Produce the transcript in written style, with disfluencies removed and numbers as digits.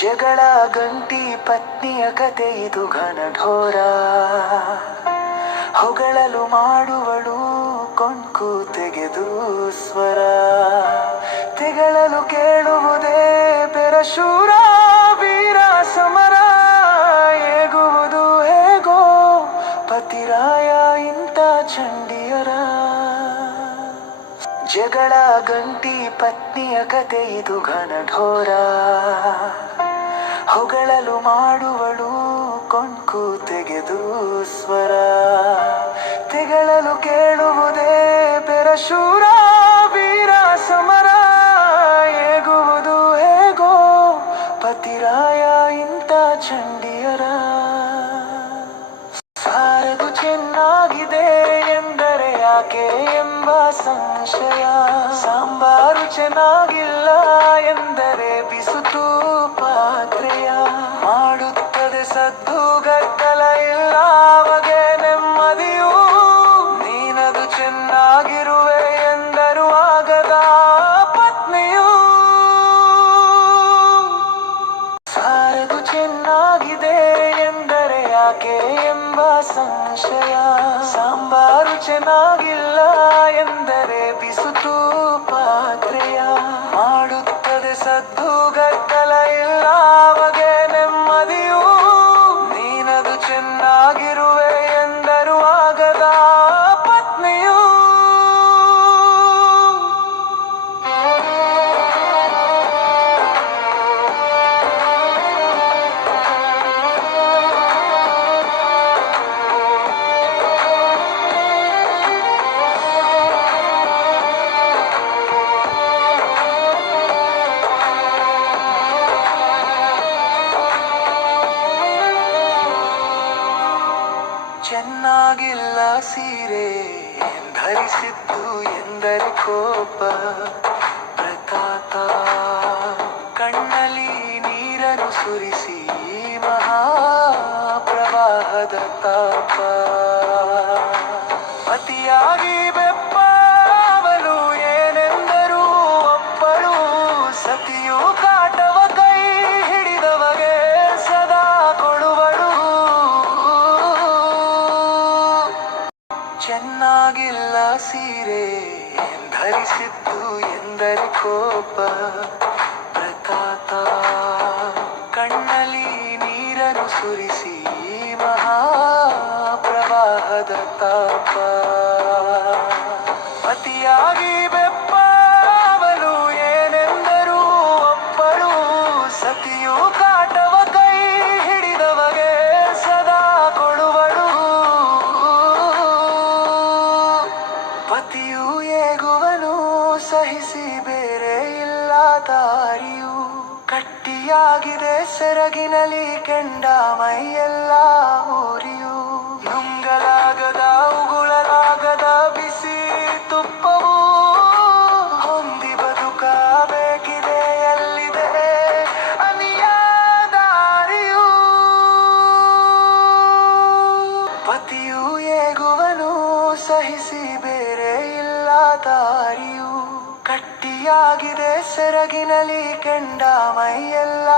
ಜಗಳ ಗಂಟಿ ಪತ್ನಿಯ ಕತೆ ಇದು ಘನಘೋರ. ಹೊಗಳಲು ಮಾಡುವಳು ಕೊಂಕು ತೆಗೆದು ಸ್ವರ. ತೆಗಳಲು ಕೇಳುವುದೇ ಬೆರಶೂರ ವೀರ ಸಮರ. ಏಗುವುದು ಹೇಗೋ ಪತಿರಾಯ ಇಂಥ ಚಂಡಿಯರ. ಜಗಳ ಗಂಟಿ ಪತ್ನಿಯ ಕತೆ ಇದು ಘನಘೋರ. ಹೊಗಳಲು ಮಾಡುವಳು ಕೊಂಕು ತೆಗೆದು ಸ್ವರ. ತೆಗಳಲು ಕೇಳುವುದೇ ಬೆರಶೂರ ವೀರ ಸಮರ. ಏಗುವುದು ಹೇಗೋ ಪತಿರಾಯ ಇಂಥ ಚಂಡಿಯರ. ಸಾರದು ಚೆನ್ನಾಗಿದೆ ಎಂದರೆ ಯಾಕೆ ಎಂಬ ಸಂಶಯ. ಸಾಂಬಾರು ಚೆನ್ನಾಗಿಲ್ಲ ಎಂದರೆ ಬಿಸುತು ಪಾತ್ರೆಯ. ಮಾಡುತ್ತದೆ ಸದ್ದು ಗದ್ದಲ ಇಲ್ಲ ಬಗೆ ನೆಮ್ಮದಿಯೂ. ನೀನದು ಚೆನ್ನಾಗಿರುವೆ ಎಂದರು ಆಗದ ಪತ್ನಿಯೂ. ಸಾರದು ಚೆನ್ನಾಗಿದೆ ಎಂದರೆ ಯಾಕೆ ಎಂಬ ಸಂಶಯ. ಸಾಂಬಾರು ಚೆನ್ನಾಗಿಲ್ಲ ಎಂದರೆ ಬಿಸುತು ಪಾತ್ರೆಯ. ಮಾಡುತ್ತದೆ ಸದ್ದು ಗದ್ದಲ ಇಲ್ಲ ಬಗೆ ನೆಮ್ಮದಿಯೂ. ನೀನದು ಚೆನ್ನಾಗಿರುವೆ ಎಂದರು ಆಗದ ಪತ್ನಿಯೂ. ಚೆನ್ನಾಗಿಲ್ಲ ಸೀರೆ ಧರಿಸಿದ್ದು ಎಂದರೆ ಕೋಪ ಪ್ರತಾಪ. ಕಣ್ಣಲ್ಲಿ ನೀರನ್ನು ಸುರಿಸಿ ಮಹಾಪ್ರವಾಹದ ತಾಪ. ಅತಿಯಾಗಿ ಬೆಪ್ಪವಲು ಏನೆಂದರೂ ಒಪ್ಪಳು. ಸತಿಯು ಕಾಟವ ಕೈ ಹಿಡಿದವಗೆ ಸದಾ ಕೊಡುವಳು. ಚೆನ್ನಾಗಿಲ್ಲ ಸೀರೆ ಧರಿಸಿದ್ದು ಎಂದರೆ ಕೋಪ ಪ್ರತಾಪ. ಕಣ್ಣಲ್ಲಿ ನೀರನ್ನು ಸುರಿಸಿ ಮಹಾಪ್ರವಾಹದ ತಾಪ. ಅತಿಯಾಗಿ ಬೆಪ್ಪವಲು ಏನೆಂದರೂ ಒಪ್ಪಳು. ಸತಿಯು ಕಾಟವ ಕೈ ಹಿಡಿದವಗೆ ಸದಾ ಕೊಡುವಳು. ಪತಿಯು ಏಗುವನು ಸಹಿಸಿ ಬೇರೆ ಇಲ್ಲ ದಾರಿಯು. ಕಟ್ಟಿಯಾಗಿದೆ ಸೆರಗಿನಲ್ಲಿ ಕೆಂಡ ಮೈಯೆಲ್ಲ ಊರಿಯು. ನುಂಗಲಾಗದ ಉಗುಳಲಾಗದ ಬಿಸಿ ತುಪ್ಪವು. ಹೊಂದಿ ಬದುಕಬೇಕಿದೆ ಎಲ್ಲಿದೆ ಅನಿಯ ದಾರಿಯು. ಪತಿಯು ಏಗುವನು ಸಹಿಸಿ ಬೇರೆ ಇಲ್ಲ ದಾರಿಯು. ಕಟ್ಟಿಯಾಗಿದೆ ಸೆರಗಿನಲ್ಲಿ ಕೆಂಡ ಮೈಯೆಲ್ಲ